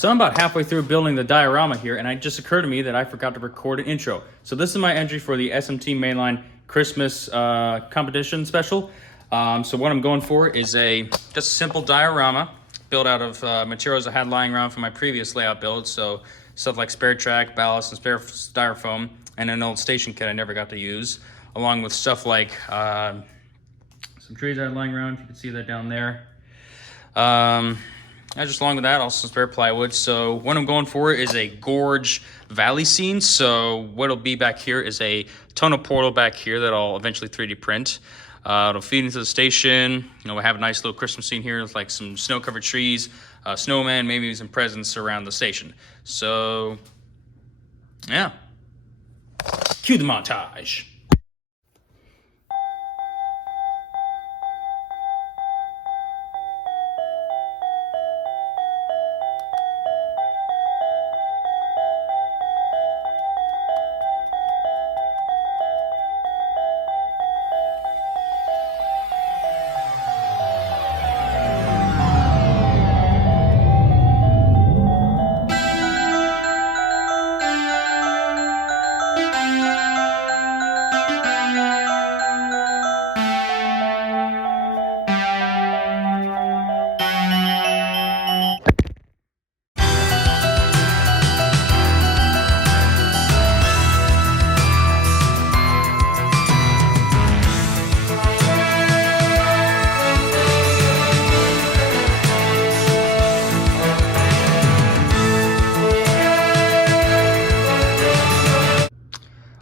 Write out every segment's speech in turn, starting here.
So I'm about halfway through building the diorama here, and it just occurred to me that I forgot to record an intro. So this is my entry for the SMT Mainline Christmas competition special. So what I'm going for is just a simple diorama built out of materials I had lying around from my previous layout build. So stuff like spare track, ballast, and spare styrofoam, and an old station kit I never got to use, along with stuff like some trees I had lying around. You can see that down there. Just along with that, also spare plywood. So what I'm going for is a gorge valley scene. So what'll be back here is a tunnel portal back here that I'll eventually 3D print. It'll feed into the station. We have a nice little Christmas scene here with like some snow-covered trees, snowman, maybe some presents around the station. So, yeah. Cue the montage.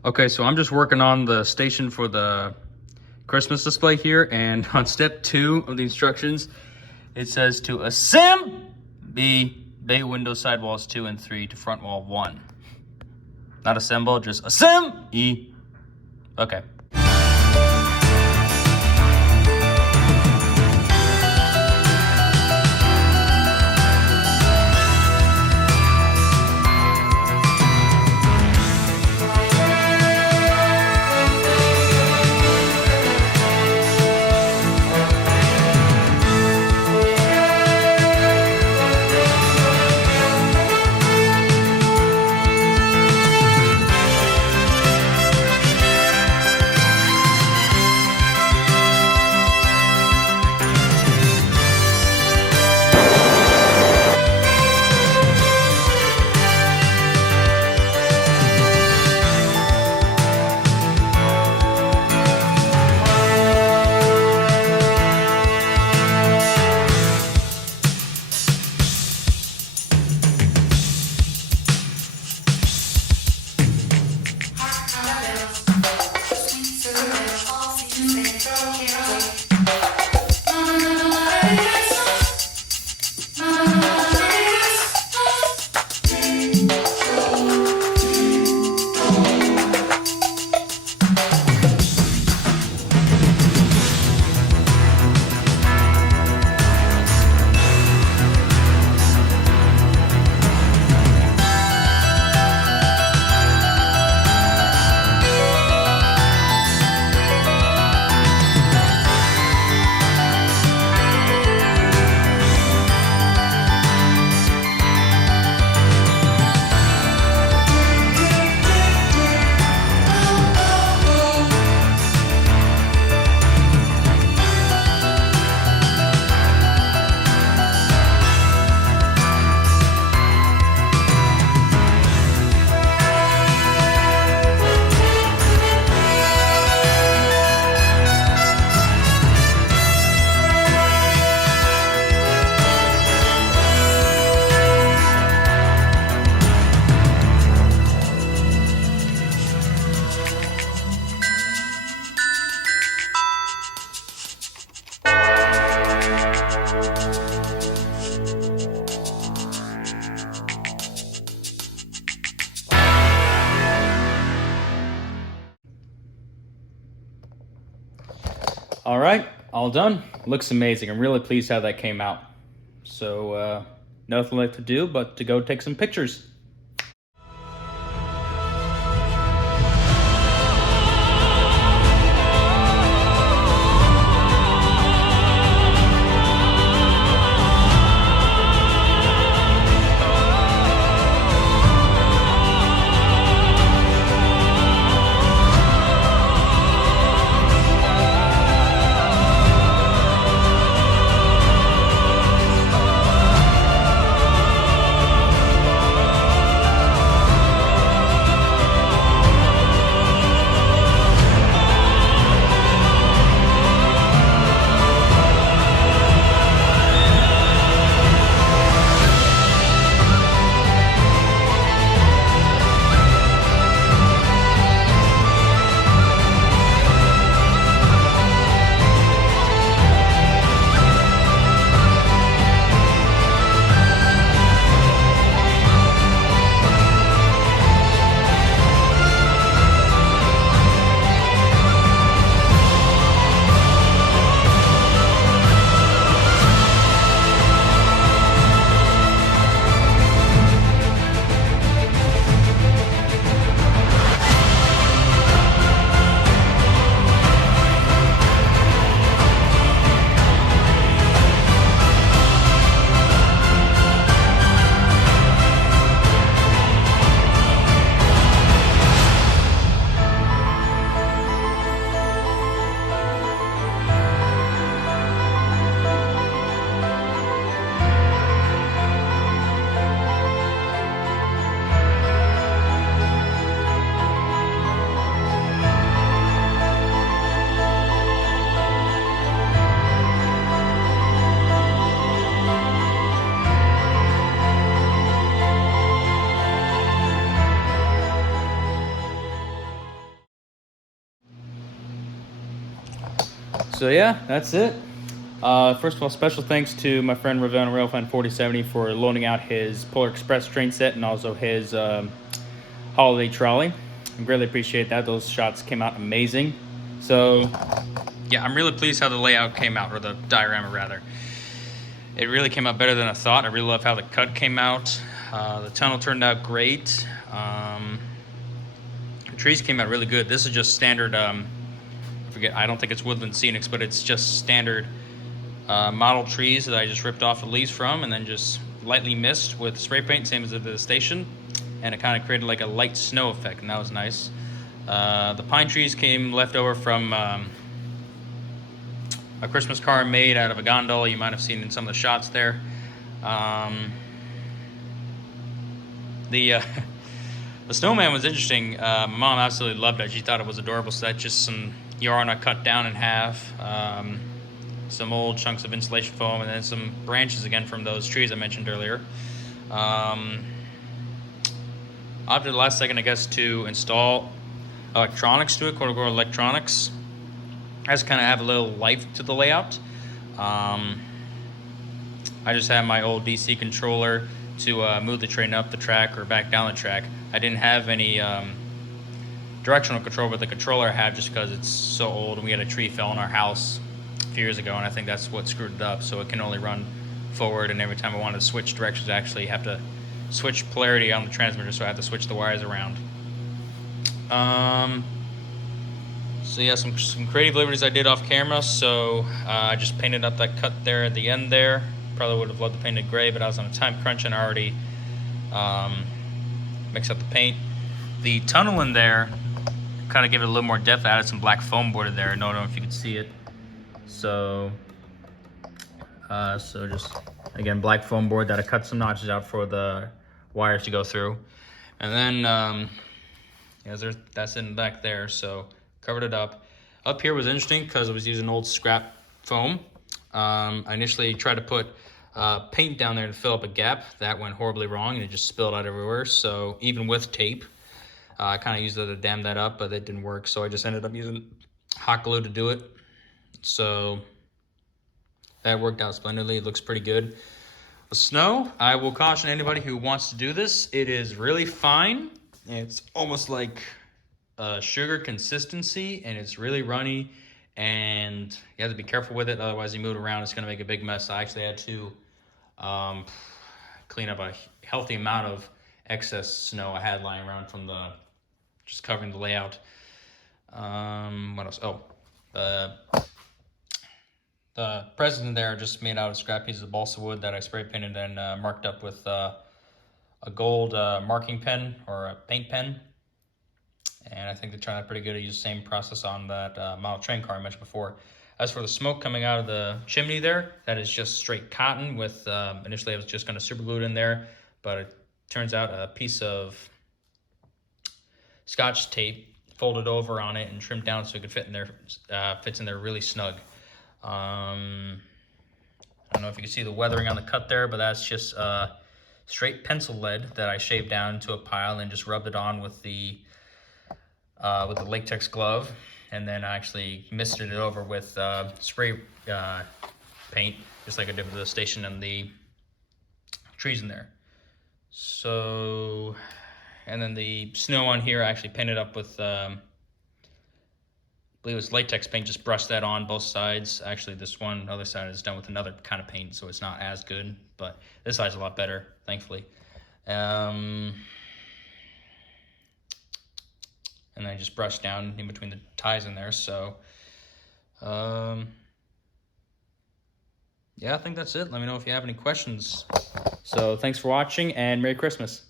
Okay, so I'm just working on the station for the Christmas display here, and on step 2 of the instructions, it says to assemble bay window side walls 2 and 3 to front wall 1. Not assemble, just assemble. Okay. All right, all done. Looks amazing. I'm really pleased how that came out. So nothing left to do but to go take some pictures. So yeah, that's it. First of all, special thanks to my friend Raven Railfan 4070 for loaning out his Polar Express train set and also his holiday trolley. I greatly appreciate that. Those shots came out amazing. So yeah, I'm really pleased how the layout came out, or the diorama rather. It really came out better than I thought. I really love how the cut came out. The tunnel turned out great. The trees came out really good. This is just standard, I don't think it's Woodland Scenics, but it's just standard model trees that I just ripped off the leaves from and then just lightly mist with spray paint, same as at the station. And it kind of created like a light snow effect, and that was nice. The pine trees came left over from a Christmas car made out of a gondola. You might have seen in some of the shots there. The snowman was interesting. My mom absolutely loved it. She thought it was adorable. So that's just some yarn I cut down in half, some old chunks of insulation foam, and then some branches again from those trees I mentioned earlier. Opted the last second, I guess, to install electronics to it, quote-unquote electronics. I just kind of have a little life to the layout. I just have my old DC controller to move the train up the track or back down the track. I didn't have any directional control with the controller I have just because it's so old, and we had a tree fell in our house a few years ago, and I think that's what screwed it up. So it can only run forward, and every time I wanted to switch directions, I actually have to switch polarity on the transmitter, so I have to switch the wires around. So yeah, some creative liberties I did off camera. So I just painted up that cut there at the end there. Probably would have loved to paint it gray, but I was on a time crunch and I already mixed up the paint. The tunnel in there, kind of give it a little more depth. I added some black foam board in there. I don't know if you can see it. So just again, black foam board that I cut some notches out for the wires to go through, and then that's in back there. So covered it up. Up here was interesting because I was using old scrap foam. I initially tried to put paint down there to fill up a gap. That went horribly wrong, and it just spilled out everywhere. So even with tape, I kind of used it to dam that up, but it didn't work. So I just ended up using hot glue to do it. So that worked out splendidly. It looks pretty good. The snow, I will caution anybody who wants to do this. It is really fine. It's almost like sugar consistency, and it's really runny, and you have to be careful with it. Otherwise, you move it around, it's going to make a big mess. I actually had to clean up a healthy amount of excess snow I had lying around from just covering the layout. What else? Oh, the present there just made out of scrap pieces of balsa wood that I spray painted and marked up with a gold marking pen or a paint pen. And I think they turned out pretty good. I used the same process on that model train car I mentioned before. As for the smoke coming out of the chimney there, that is just straight cotton with, initially I was just going to super glue it in there, but it turns out a piece of Scotch tape folded over on it and trimmed down so it could fit in there, fits in there really snug. I don't know if you can see the weathering on the cut there, but that's just straight pencil lead that I shaved down into a pile and just rubbed it on with the latex glove, and then I actually misted it over with spray paint, just like I did with the station and the trees in there. So, and then the snow on here I actually painted up with I believe it was latex paint, just brushed that on both sides. Actually, this one other side is done with another kind of paint, so it's not as good, but this side's a lot better, thankfully. And I just brushed down in between the ties in there. So, yeah, I think that's it. Let me know if you have any questions. So thanks for watching, and Merry Christmas.